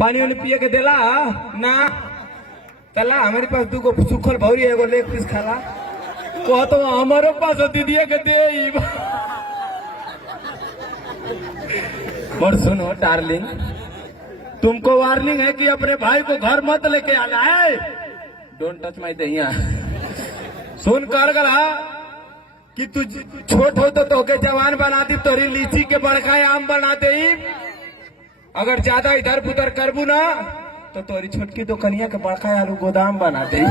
पानी वानी पिए के देला ना तला हमारे पास दू गो सुखल भौरी एगो लेग पीस खाला कह तो हमारे पास दीदिया के दे और सुनो डार्लिंग, तुमको वार्निंग है कि अपने भाई को घर मत लेके आना है। Don't touch my Dahiya. सुन कर गला कि तू छोट हो तो तोके जवान बनाती, तोरी लीची के बड़का आम बनाते ही। अगर ज्यादा इधर उधर करबू ना तो तोरी छोटकी तो कनिया के बड़का आलू गोदाम बनाते ही।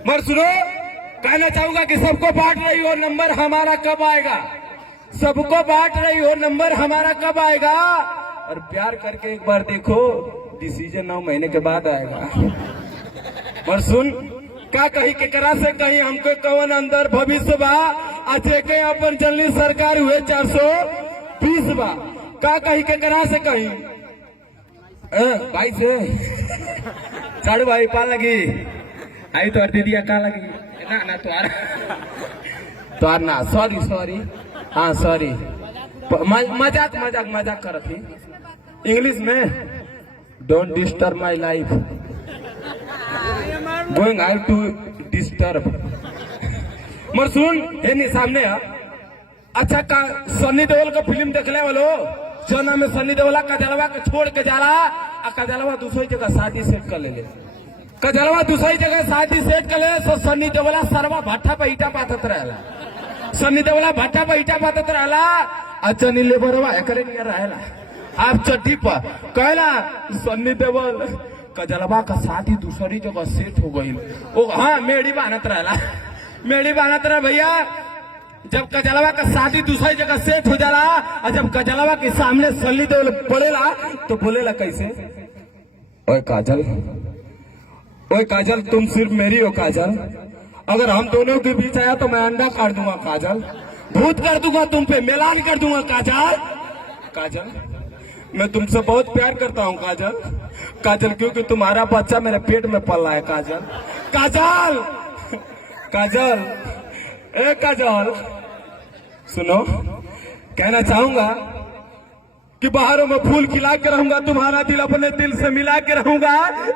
मगर सुनो, कहना चाहूंगा कि सबको बांट रही हो, नंबर हमारा कब आएगा? सबको बांट रही हो, नंबर हमारा कब आएगा? और प्यार करके एक बार देखो, डिसीजन 9 महीने के बाद आएगा। और सुन, क्या कही केकरा से कहीं हमको कवन अंदर भविष्य बा, अच्छे के अपन जल्दी सरकार हुए 420 बा। क्या कही केकरा से कहीं भाई से साड़ू भाई पा लगी आई तो दीदिया का लगी ना ना तुआर ना सॉरी हाँ सॉरी मजाक मजाक मजाक कर थी इंग्लिश में। Don't disturb my life, going out to disturb. मर सुन, ये सामने है। अच्छा का सन्नी देओल का फिल्म देखले वालो जना में सन्नी देओला कजलवा के छोड़ के जाला आ कजलवा दूसरी जगह शादी सेट कर ले। कजलवा दूसरी जगह शादी सेट कर ले तो सन्नी देओला सरवा भट्ठा पे ईटा पातत रहला। सन्नी देओला भट्ठा पे ईटा पातत रहला। अच्छा नी लेबरवा एकरे नियर रहला। आप चट्टी पर कहला सन्नी देओल कजलवा का शादी दूसरी जगह सेट हो गई। ओ हाँ मेड़ी बानत रहला, मेड़ी बानत रह भैया। जब कजलवा का शादी दूसरी जगह सेट हो जाला और जब कजलवा के सामने सन्नी देओल पड़ेला तो बोलेला कैसे, ओए काजल, ओए काजल तुम सिर्फ मेरी हो काजल। अगर हम दोनों के बीच आया तो मैं अंडा काट दूंगा काजल, भूत कर दूंगा तुम पे, मेलान कर दूंगा काजल। काजल मैं तुमसे बहुत प्यार करता हूँ काजल, काजल क्योंकि तुम्हारा बच्चा मेरे पेट में पल रहा है काजल। काजल काजल ए काजल सुनो, कहना चाहूंगा कि बाहरों में फूल खिला के रहूंगा, तुम्हारा दिल अपने दिल से मिला के रहूंगा।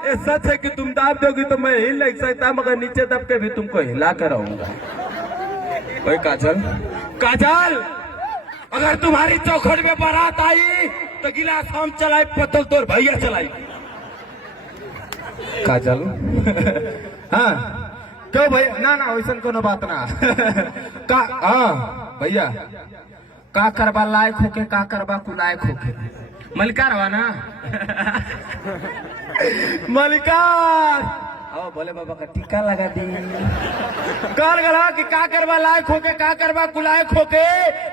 ये सच है कि तुम दाब दोगी तो मैं हिल नहीं सकता, मगर नीचे दब के भी तुमको हिला कर रहूंगा। ओए काजल, काजल अगर तुम्हारी चौखट में बारात आई तो गिलास हम चलाई, पतल तोर भैया चलाई। काजल हाँ क्यों भैया? ना ना वैसा कोनो बात ना का हाँ भैया, का करबा लायक होके का करबा कुलायक होके मलिकार हवा ना मलिकार आओ बोले बाबा का टीका लगा दी। कर गला कि का करबा लायक होके का करबा कुलायक होके,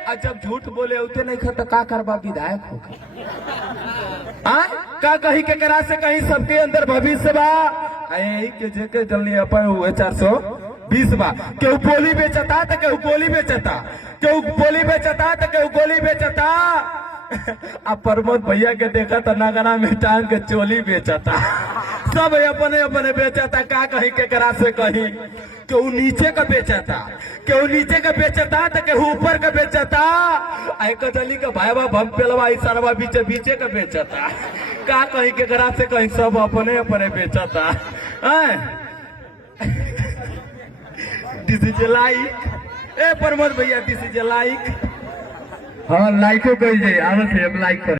और जब झूठ बोले उते नहीं खा तो का करबा विधायक होके। का कही के करा से कहीं सबके अंदर भविष्य बा यही के जेके जल्दी अपन हुए 420 बा। केहू बोली बेचता तो केहू बोली बेचता, केहू बोली बेचता तो केहू गोली बेचता। अब प्रमोद भैया के देखा तो नगरा में टांग के चोली बेचता। सब अपने अपने बेचता। का कहीं के करा से कहीं केहू नीचे का बेचता, केहू नीचे का बेचता तो केहू ऊपर का बेचता। आई कजली का भाईवा भम पेलवा सरवा बीचे बीचे का बेचता। का कहीं के करा से कहीं सब अपने अपने बेचता। This is like a Pramod भैया, दिस इज लाइक। हाँ लाइको कही जाए, आगे से लाइक कर।